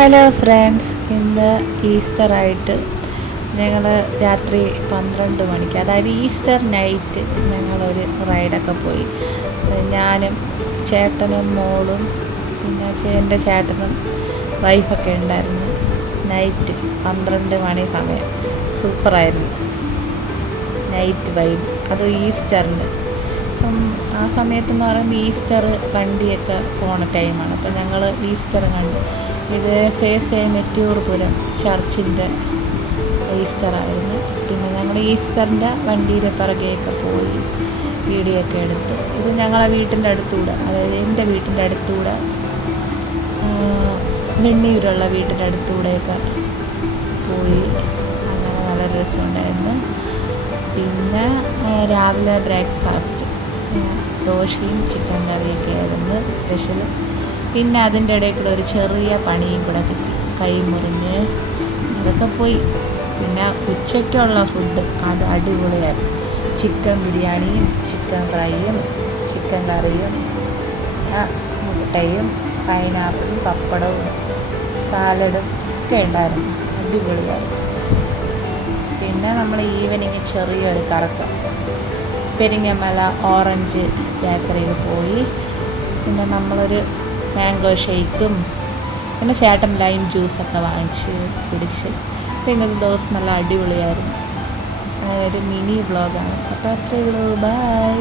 Hello friends, ഇന്ന് Easter ആയിട്ട് ഞങ്ങൾ രാത്രി 12 മണിക്ക്, അതായത് ഈസ്റ്റർ നൈറ്റ് ഞങ്ങളൊരു റൈഡൊക്കെ പോയി. ഞാനും ചേട്ടനും മോളും പിന്നെ എൻ്റെ ചേട്ടനും വൈഫൊക്കെ ഉണ്ടായിരുന്നു. നൈറ്റ് 12 മണി സമയം സൂപ്പറായിരുന്നു. നൈറ്റ് വൈബ്, അത് ഈസ്റ്ററിന്. അപ്പം ആ സമയത്തെന്ന് പറയുമ്പോൾ ഈസ്റ്റർ വണ്ടിയൊക്കെ പോണ ടൈമാണ്. അപ്പം ഞങ്ങൾ ഈസ്റ്റർ കണ്ടു. ഇത് മെറ്റൂർപുരം ചർച്ചിൻ്റെ ഈസ്റ്ററായിരുന്നു. പിന്നെ ഞങ്ങൾ ഈസ്റ്ററിൻ്റെ വണ്ടിയുടെ പിറകെയൊക്കെ പോയി വീഡിയോ ഒക്കെ എടുത്ത്. ഇത് ഞങ്ങളെ വീട്ടിൻ്റെ അടുത്തൂടെ, അതായത് എൻ്റെ വീട്ടിൻ്റെ അടുത്തൂടെ, വെണ്ണീരുള്ള വീട്ടിൻ്റെ അടുത്തൂടെയൊക്കെ പോയി. അങ്ങനെ നല്ല രസമുണ്ടായിരുന്നു. പിന്നെ രാവിലെ ബ്രേക്ക്ഫാസ്റ്റ് ദോശയും ചിക്കൻ കറിയൊക്കെ ആയിരുന്നു സ്പെഷ്യൽ. പിന്നെ അതിൻ്റെ ഇടയിൽ കൂടെ ഒരു ചെറിയ പണിയും കൂടെ കിട്ടി, കൈ മുറിഞ്ഞ് അതൊക്കെ പോയി. പിന്നെ ഉച്ചയ്ക്കുള്ള ഫുഡ് അത് അടിപൊളിയായിരുന്നു. ചിക്കൻ ബിരിയാണിയും ചിക്കൻ ഫ്രൈയും ചിക്കൻ കറിയും മുട്ടയും പൈനാപ്പിളും പപ്പടവും സാലഡും ഒക്കെ ഉണ്ടായിരുന്നു. അടിപൊളിയായിരുന്നു. പിന്നെ നമ്മൾ ഈവനിങ് ചെറിയൊരു കറക്കം പെരിങ്ങമല ഓറഞ്ച് ബേക്കറിയിൽ പോയി. പിന്നെ നമ്മളൊരു മാംഗോ ഷേക്കും പിന്നെ ചേട്ടൻ ലൈം ജ്യൂസൊക്കെ വാങ്ങിച്ച് കുടിച്ച്. പിന്നെ ഒരു ദിവസം നല്ല അടിപൊളിയായിരുന്നു. ഒരു മിനി വ്ളോഗാണ്. അപ്പോൾ അത്രയേ ഉള്ളൂ. ബൈ.